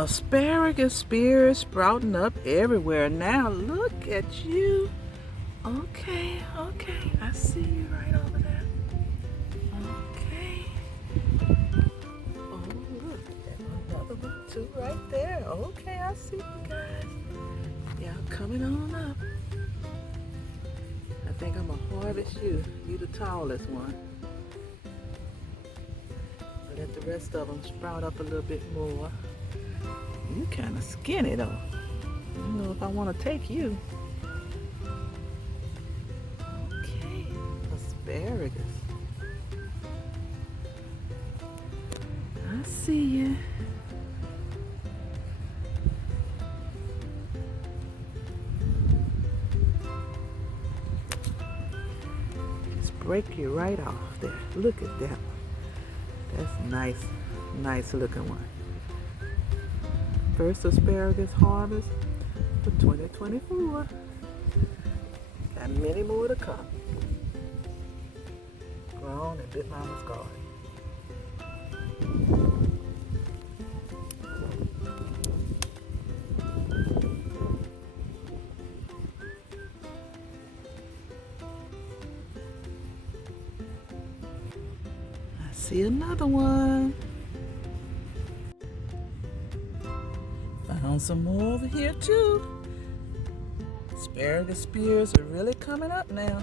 Asparagus spears sprouting up everywhere. Now look at you. Okay, I see you right over there. Okay. Oh, look, another one too right there. Okay, I see you guys. Y'all coming on up. I think I'm gonna harvest you. You the tallest one. Let the rest of them sprout up a little bit more. You kind of skinny though. I don't know if I want to take you. Okay, asparagus. I see you. Just break you right off there. Look at that one. That's nice looking one. First asparagus harvest for 2024. Got many more to come. Grown in Big Mama's garden. I see another one. Found some more over here too. Asparagus spears are really coming up now.